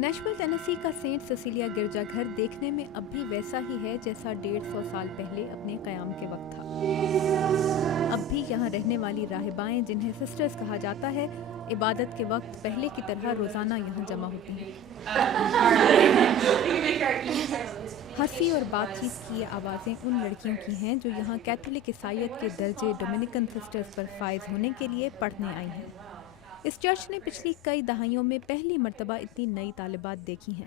Nashville Tennessee کا Saint سیسیلیا گرجا گھر دیکھنے میں اب بھی ویسا ہی ہے جیسا 150 سال پہلے اپنے قیام کے وقت تھا۔ اب بھی یہاں رہنے والی راہبائیں جنہیں سسٹرز کہا جاتا ہے، عبادت کے وقت پہلے کی طرح روزانہ یہاں جمع ہوتی ہیں۔ ہنسی اور بات چیت کی یہ آوازیں ان لڑکیوں کی ہیں جو یہاں کیتھولک عیسائیت کے درجے ڈومینیکن سسٹرز پر فائز ہونے کے لیے پڑھنے آئی ہیں۔ اس چرچ نے پچھلی کئی دہائیوں میں پہلی مرتبہ اتنی نئی طالبات دیکھی ہیں۔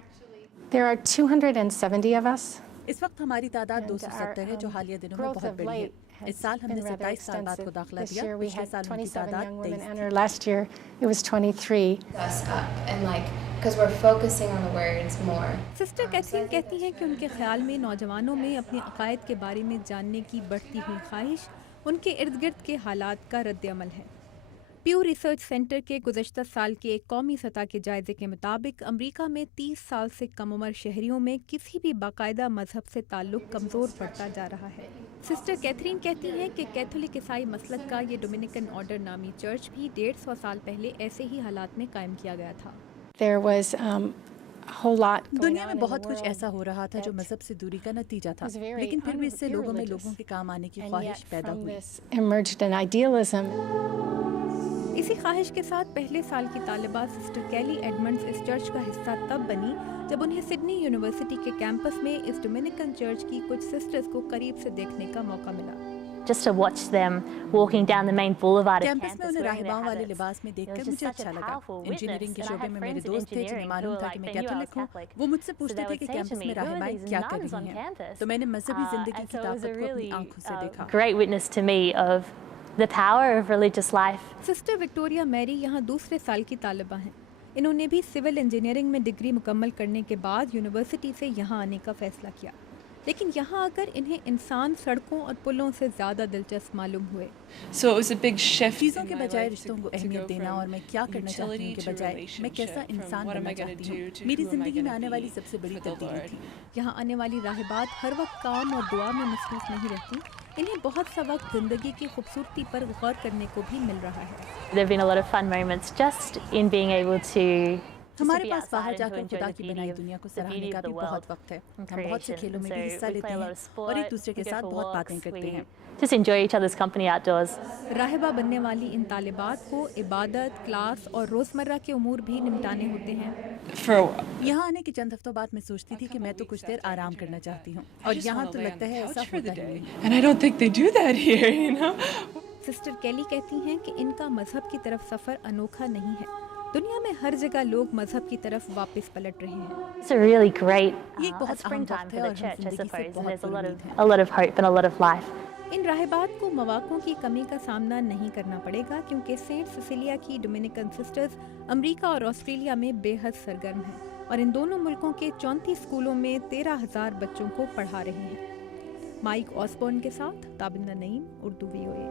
There are 270 of us. اس وقت ہماری تعداد 270 ہے جو حالیہ دنوں میں بہت بڑی ہے۔ اس سال ہم نے 27 طالبات کو داخلہ دیا، پچھلے سال ان کی تعداد 23 تھی۔ Last year it was 23. Sister Catherine کہتی ہیں کہ ان کے خیال میں نوجوانوں میں اپنے عقائد کے بارے میں جاننے کی بڑھتی ہوئی خواہش ان کے ارد گرد کے حالات کا رد عمل ہے۔ پیو ریسرچ سینٹر کے گزشتہ سال کے ایک قومی سطح کے جائزے کے مطابق امریکہ میں 30 سال سے کم عمر شہریوں میں کسی بھی باقاعدہ مذہب سے تعلق کمزور پڑتا جا رہا ہے۔ سسٹر کیتھرین کہتی ہیں کہ کیتھولک عیسائی مسلک کا یہ ڈومینیکن آرڈر نامی چرچ بھی 150 سال پہلے ایسے ہی حالات میں قائم کیا گیا تھا۔ There was a whole lot going دنیا on میں in the بہت کچھ world ایسا ہو رہا تھا جو مذہب سے دوری کا نتیجہ تھا، was very لیکن پھر بھی اس سے لوگوں میں irreligious. لوگوں کے کام آنے کی And خواہش yet پیدا from ہوئی۔ this emerged an idealism. اسی خواہش کے ساتھ پہلے سال کی طالبہ سسٹر کیلی ایڈمنڈز اس چرچ کا حصہ تب بنی جب انہیں سڈنی یونیورسٹی کے کیمپس میں اس ڈومینیکن چرچ کی کچھ سسٹرز کو قریب سے دیکھنے کا موقع ملا۔ Just to watch them walking down the main boulevard of campus campus میں انہیں wearing their راہباؤں والے habits. لباس میں دیکھ It کر was just مجھے such a اچھا لگا۔ powerful engineering witness. کے And I شعبے had میں میرے friends in دوست تھے جنہیں engineering معلوم who were تھا کہ like, میں they knew I was Catholic ہوں، Catholic. وہ مجھ سے So پوچھتے they تھے would کہ say to کیمپس me, میں "Who are راہبائیں these کیا کر nuns on رہی ہیں؟" campus?" تو میں نے مذہبی زندگی And کی so it was طاقت a کو اپنی really آنکھوں سے دیکھا۔ great witness to me of the power of religious life. Sister Victoria میری یہاں دوسرے سال کی طالبہ ہیں۔ انہوں نے بھی سول انجینئرنگ میں ڈگری مکمل کرنے کے بعد یونیورسٹی سے یہاں آنے کا فیصلہ کیا، لیکن یہاں آ کر انہیں انسان، سڑکوں اور پلوں سے زیادہ دلچسپ معلوم ہوئے۔ So it was a big shift چیزوں in کے my بجائے life رشتوں کو to اہمیت go دینا from اور میں کیا کرنا چاہتی ہوں utility کے to بجائے میں کیسا relationship, from انسان what am بننا I gonna چاہتی do ہوں، to میری who am I زندگی میں gonna آنے والی be سب سے بڑی for the تبدیلی Lord. تھی۔ یہاں آنے والی راہبات ہر وقت کام اور دعا میں مصروف نہیں رہتی، انہیں بہت سا وقت زندگی کی خوبصورتی پر غور کرنے کو بھی مل رہا ہے۔ There have been a lot of fun moments just in being able to ہمارے be پاس باہر outside جا and to کر enjoy خدا the کی beauty بنائی of دنیا کو the سراہنے beauty کا of بھی the بہت world وقت ہے۔ and ہم بہت سے creation. کھیلوں میں So بھی حصہ we لیتے play a lot ہیں of sport, اور ایک دوسرے کے we go ساتھ for بہت باتیں walks, کرتے we ہیں۔ just enjoy each other's company outdoors. راہبہ بننے والی ان طالبات کو عبادت، کلاس اور روزمرہ کے امور بھی نمٹانے ہوتے ہیں۔ For یہاں آنے کے چند ہفتوں بعد میں سوچتی تھی کہ میں تو کچھ دیر آرام کرنا چاہتی ہوں، اور یہاں تو لگتا ہے ایسا ہوتا ہی نہیں۔ and I don't think they do that here, you know. Sister Kelly کہتی ہیں کہ ان کا مذہب کی طرف سفر انوکھا نہیں ہے، دنیا میں ہر جگہ لوگ مذہب کی طرف واپس پلٹ رہے ہیں۔ It's a really great یہ ایک بہت اہم springtime وقت ہے for the اور ہم church, I زندگی سے suppose, and بہت there's پر امید ہیں۔ a lot of hope and a lot of life. ان راہبات کو مواقعوں کی کمی کا سامنا نہیں کرنا پڑے گا کیونکہ سینٹ سیسیلیا کی ڈومینیکن سسٹرز امریکہ اور آسٹریلیا میں بے حد سرگرم ہیں اور ان دونوں ملکوں کے 34 اسکولوں میں 13,000 بچوں کو پڑھا رہی ہیں۔ مائک آسبورن کے ساتھ تابندہ نعیم، اردو VOA۔